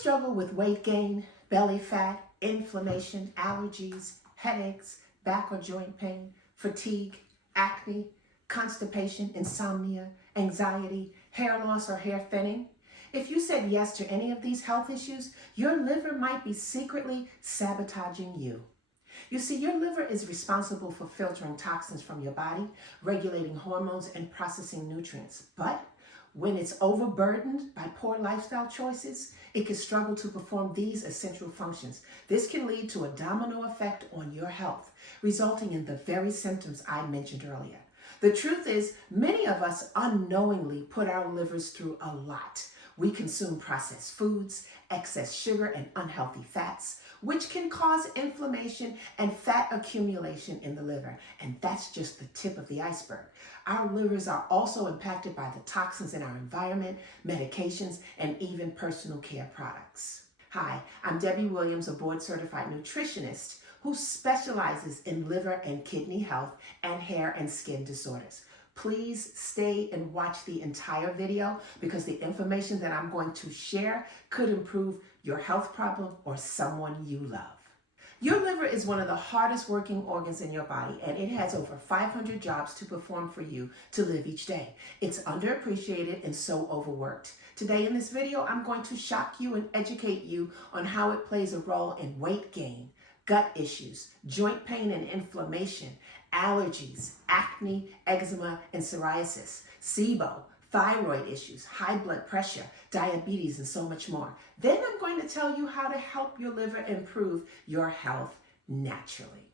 struggle with weight gain, belly fat, inflammation, allergies, headaches, back or joint pain, fatigue, acne, constipation, insomnia, anxiety, hair loss or hair thinning? If you said yes to any of these health issues, your liver might be secretly sabotaging you. You see, your liver is responsible for filtering toxins from your body, regulating hormones, and processing nutrients. But when it's overburdened by poor lifestyle choices, it can struggle to perform these essential functions. This can lead to a domino effect on your health, resulting in the very symptoms I mentioned earlier. The truth is, many of us unknowingly put our livers through a lot. We consume processed foods, excess sugar, and unhealthy fats, which can cause inflammation and fat accumulation in the liver. And that's just the tip of the iceberg. Our livers are also impacted by the toxins in our environment, medications, and even personal care products. Hi, I'm Debbie Williams, a board-certified nutritionist who specializes in liver and kidney health and hair and skin disorders. Please stay and watch the entire video because the information that I'm going to share could improve your health problem or someone you love. Your liver is one of the hardest working organs in your body, and it has over 500 jobs to perform for you to live each day. It's underappreciated and so overworked. Today in this video, I'm going to shock you and educate you on how it plays a role in weight gain, gut issues, joint pain and inflammation, allergies, acne, eczema, and psoriasis, SIBO, thyroid issues, high blood pressure, diabetes, and so much more. Then I'm going to tell you how to help your liver improve your health naturally.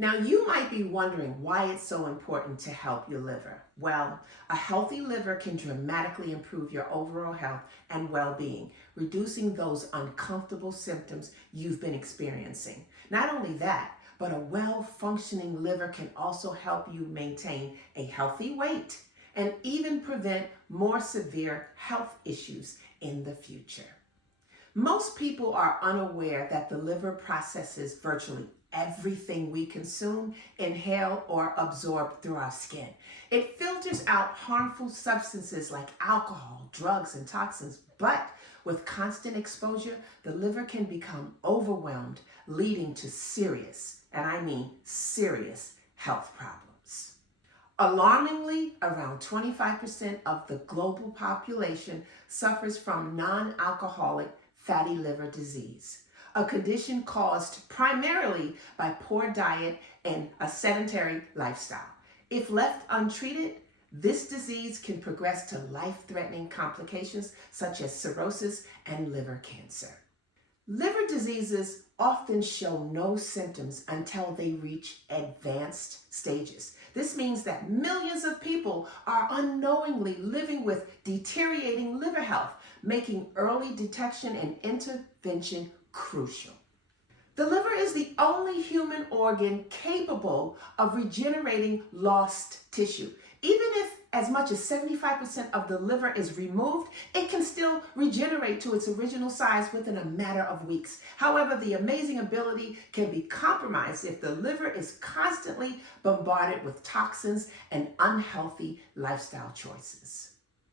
Now, you might be wondering why it's so important to help your liver. Well, a healthy liver can dramatically improve your overall health and well-being, reducing those uncomfortable symptoms you've been experiencing. Not only that, but a well-functioning liver can also help you maintain a healthy weight and even prevent more severe health issues in the future. Most people are unaware that the liver processes virtually everything we consume, inhale, or absorb through our skin. It filters out harmful substances like alcohol, drugs, and toxins, but with constant exposure, the liver can become overwhelmed, leading to serious, and I mean serious, health problems. Alarmingly, around 25% of the global population suffers from non-alcoholic fatty liver disease, a condition caused primarily by poor diet and a sedentary lifestyle. If left untreated, this disease can progress to life-threatening complications such as cirrhosis and liver cancer. Liver diseases often show no symptoms until they reach advanced stages. This means that millions of people are unknowingly living with deteriorating liver health, making early detection and intervention crucial. The liver is the only human organ capable of regenerating lost tissue. Even if as much as 75% of the liver is removed, it can still regenerate to its original size within a matter of weeks. However, the amazing ability can be compromised if the liver is constantly bombarded with toxins and unhealthy lifestyle choices.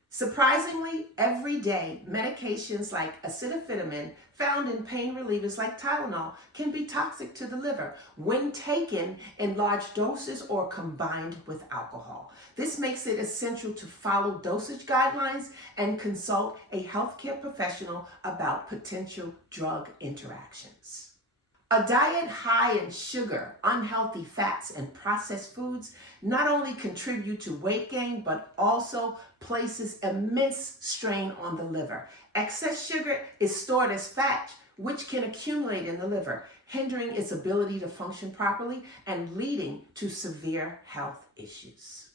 Surprisingly, every day, medications like acetaminophen found in pain relievers like Tylenol can be toxic to the liver when taken in large doses or combined with alcohol. This makes it essential to follow dosage guidelines and consult a healthcare professional about potential drug interactions. A diet high in sugar, unhealthy fats, and processed foods not only contribute to weight gain, but also places immense strain on the liver. Excess sugar is stored as fat, which can accumulate in the liver, hindering its ability to function properly and leading to severe health issues.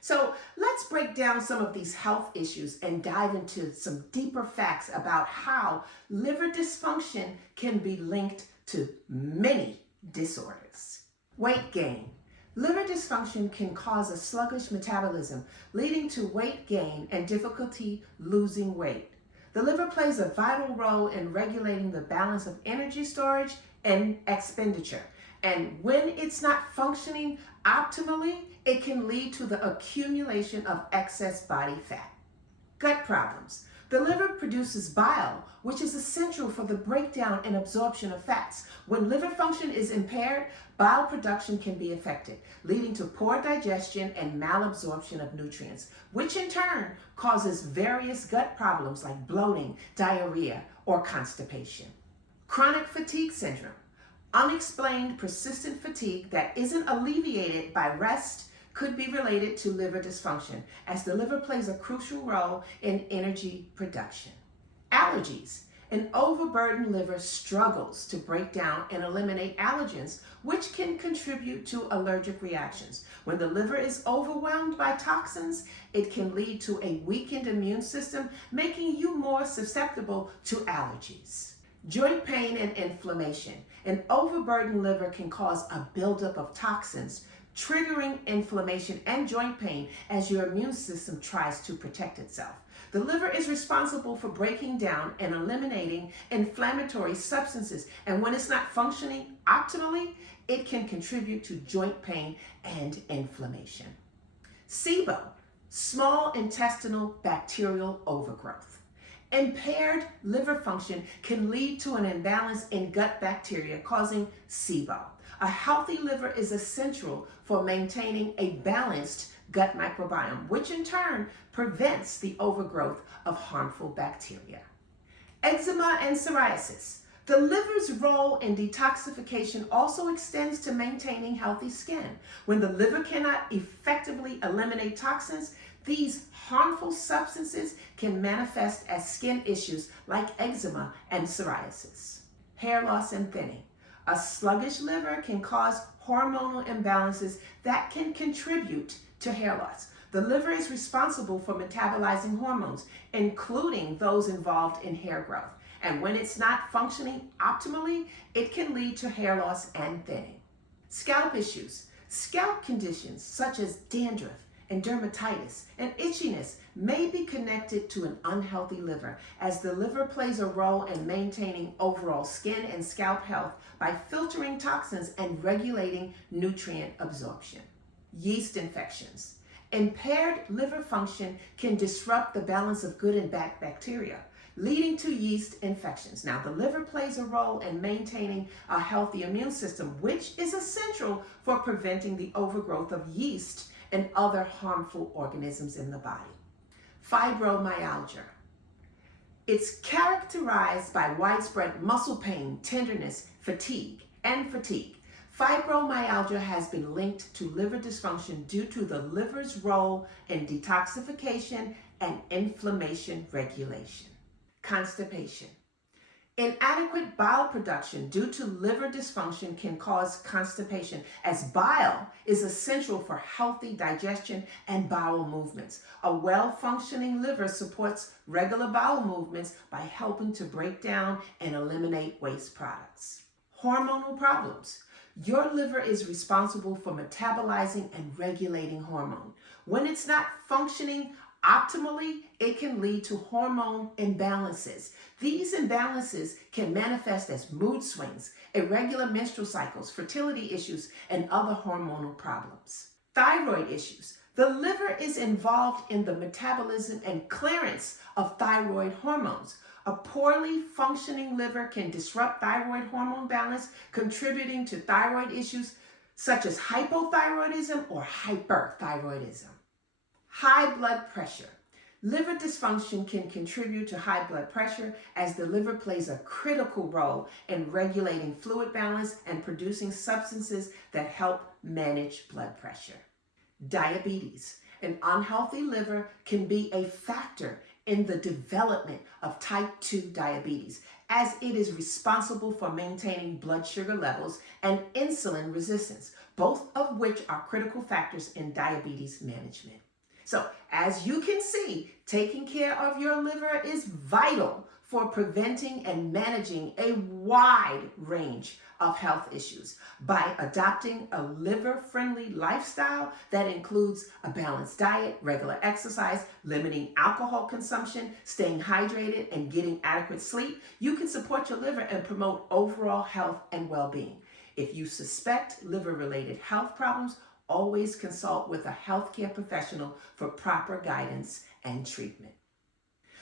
So let's break down some of these health issues and dive into some deeper facts about how liver dysfunction can be linked to many disorders. Weight gain. Liver dysfunction can cause a sluggish metabolism, leading to weight gain and difficulty losing weight. The liver plays a vital role in regulating the balance of energy storage and expenditure. And when it's not functioning optimally, it can lead to the accumulation of excess body fat. Gut problems. The liver produces bile, which is essential for the breakdown and absorption of fats. When liver function is impaired, bile production can be affected, leading to poor digestion and malabsorption of nutrients, which in turn causes various gut problems like bloating, diarrhea, or constipation. Chronic fatigue syndrome. Unexplained persistent fatigue that isn't alleviated by rest could be related to liver dysfunction, as the liver plays a crucial role in energy production. Allergies. An overburdened liver struggles to break down and eliminate allergens, which can contribute to allergic reactions. When the liver is overwhelmed by toxins, it can lead to a weakened immune system, making you more susceptible to allergies. Joint pain and inflammation. An overburdened liver can cause a buildup of toxins, triggering inflammation and joint pain as your immune system tries to protect itself. The liver is responsible for breaking down and eliminating inflammatory substances, and when it's not functioning optimally, it can contribute to joint pain and inflammation. SIBO, small intestinal bacterial overgrowth. Impaired liver function can lead to an imbalance in gut bacteria, causing SIBO. A healthy liver is essential for maintaining a balanced gut microbiome, which in turn prevents the overgrowth of harmful bacteria. Eczema and psoriasis. The liver's role in detoxification also extends to maintaining healthy skin. When the liver cannot effectively eliminate toxins, these harmful substances can manifest as skin issues like eczema and psoriasis. Hair loss and thinning. A sluggish liver can cause hormonal imbalances that can contribute to hair loss. The liver is responsible for metabolizing hormones, including those involved in hair growth. And when it's not functioning optimally, it can lead to hair loss and thinning. Scalp issues. Scalp conditions such as dandruff and dermatitis and itchiness may be connected to an unhealthy liver, as the liver plays a role in maintaining overall skin and scalp health by filtering toxins and regulating nutrient absorption. Yeast infections. Impaired liver function can disrupt the balance of good and bad bacteria, leading to yeast infections. Now, the liver plays a role in maintaining a healthy immune system, which is essential for preventing the overgrowth of yeast and other harmful organisms in the body. Fibromyalgia. It's characterized by widespread muscle pain, tenderness, fatigue. Fibromyalgia has been linked to liver dysfunction due to the liver's role in detoxification and inflammation regulation. Constipation. Inadequate bile production due to liver dysfunction can cause constipation, as bile is essential for healthy digestion and bowel movements. A well-functioning liver supports regular bowel movements by helping to break down and eliminate waste products. Hormonal problems. Your liver is responsible for metabolizing and regulating hormone. When it's not functioning optimally, it can lead to hormone imbalances. These imbalances can manifest as mood swings, irregular menstrual cycles, fertility issues, and other hormonal problems. Thyroid issues. The liver is involved in the metabolism and clearance of thyroid hormones. A poorly functioning liver can disrupt thyroid hormone balance, contributing to thyroid issues such as hypothyroidism or hyperthyroidism. High blood pressure. Liver dysfunction can contribute to high blood pressure, as the liver plays a critical role in regulating fluid balance and producing substances that help manage blood pressure. Diabetes. An unhealthy liver can be a factor in the development of type 2 diabetes, as it is responsible for maintaining blood sugar levels and insulin resistance, both of which are critical factors in diabetes management. So, as you can see, taking care of your liver is vital for preventing and managing a wide range of health issues by adopting a liver-friendly lifestyle that includes a balanced diet, regular exercise, limiting alcohol consumption, staying hydrated, and getting adequate sleep. You can support your liver and promote overall health and well-being. If you suspect liver-related health problems, always consult with a healthcare professional for proper guidance and treatment.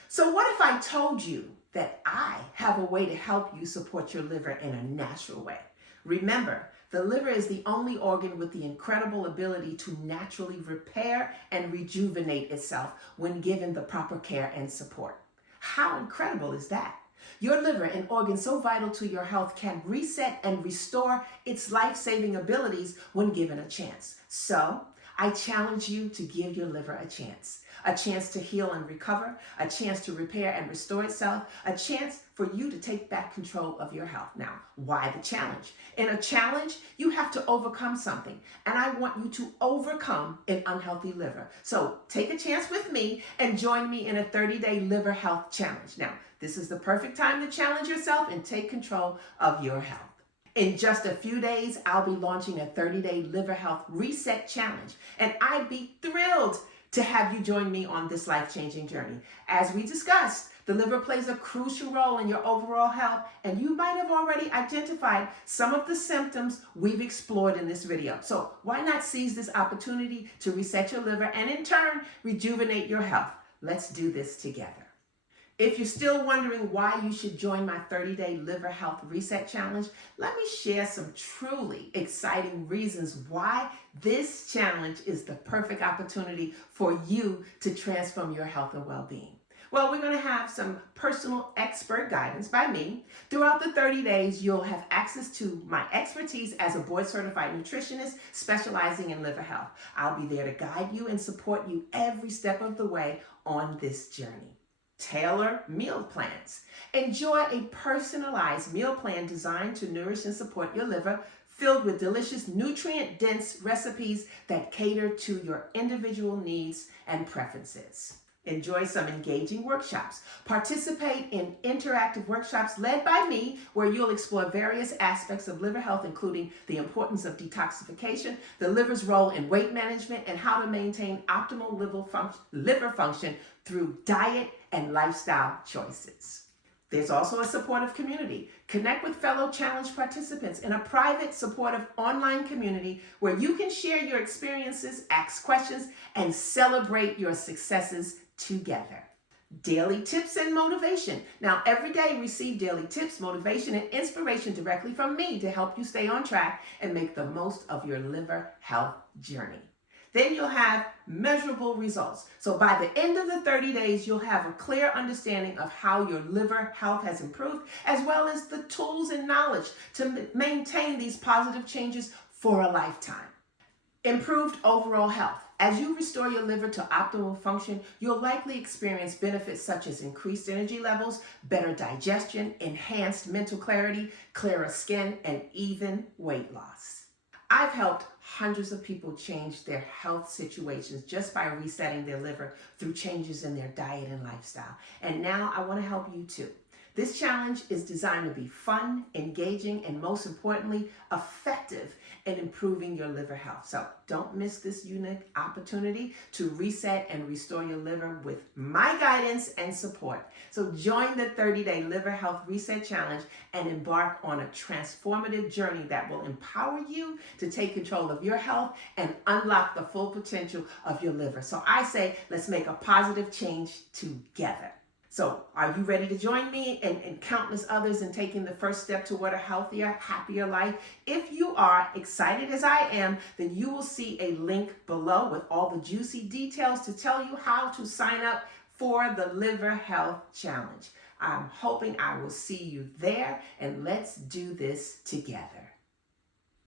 So what if I told you that I have a way to help you support your liver in a natural way? Remember, the liver is the only organ with the incredible ability to naturally repair and rejuvenate itself when given the proper care and support. How incredible is that? Your liver, an organ so vital to your health, can reset and restore its life-saving abilities when given a chance. So, I challenge you to give your liver a chance to heal and recover, a chance to repair and restore itself, a chance for you to take back control of your health. Now, why the challenge? In a challenge, you have to overcome something, and I want you to overcome an unhealthy liver. So take a chance with me and join me in a 30-day liver health challenge. Now, this is the perfect time to challenge yourself and take control of your health. In just a few days, I'll be launching a 30-day liver health reset challenge, and I'd be thrilled to have you join me on this life-changing journey. As we discussed, the liver plays a crucial role in your overall health, and you might have already identified some of the symptoms we've explored in this video. So why not seize this opportunity to reset your liver and in turn, rejuvenate your health? Let's do this together. If you're still wondering why you should join my 30-day liver health reset challenge, let me share some truly exciting reasons why this challenge is the perfect opportunity for you to transform your health and well-being. Well, we're going to have some personal expert guidance by me. Throughout the 30 days, you'll have access to my expertise as a board-certified nutritionist specializing in liver health. I'll be there to guide you and support you every step of the way on this journey. Tailor meal plans. Enjoy a personalized meal plan designed to nourish and support your liver, filled with delicious, nutrient-dense recipes that cater to your individual needs and preferences. Enjoy some engaging workshops. Participate in interactive workshops led by me, where you'll explore various aspects of liver health, including the importance of detoxification, the liver's role in weight management, and how to maintain optimal liver function through diet and lifestyle choices. There's also a supportive community. Connect with fellow challenge participants in a private, supportive online community where you can share your experiences, ask questions, and celebrate your successes together. Daily tips and motivation. Now, every day receive daily tips, motivation, and inspiration directly from me to help you stay on track and make the most of your liver health journey. Then you'll have measurable results. So by the end of the 30 days, you'll have a clear understanding of how your liver health has improved, as well as the tools and knowledge to maintain these positive changes for a lifetime. Improved overall health. As you restore your liver to optimal function, you'll likely experience benefits such as increased energy levels, better digestion, enhanced mental clarity, clearer skin, and even weight loss. I've helped hundreds of people change their health situations just by resetting their liver through changes in their diet and lifestyle. And now I want to help you too. This challenge is designed to be fun, engaging, and most importantly, effective in improving your liver health. So don't miss this unique opportunity to reset and restore your liver with my guidance and support. So join the 30-day Liver Health Reset Challenge and embark on a transformative journey that will empower you to take control of your health and unlock the full potential of your liver. So I say, let's make a positive change together. So are you ready to join me and countless others in taking the first step toward a healthier, happier life? If you are excited as I am, then you will see a link below with all the juicy details to tell you how to sign up for the Liver Health Challenge. I'm hoping I will see you there, and let's do this together.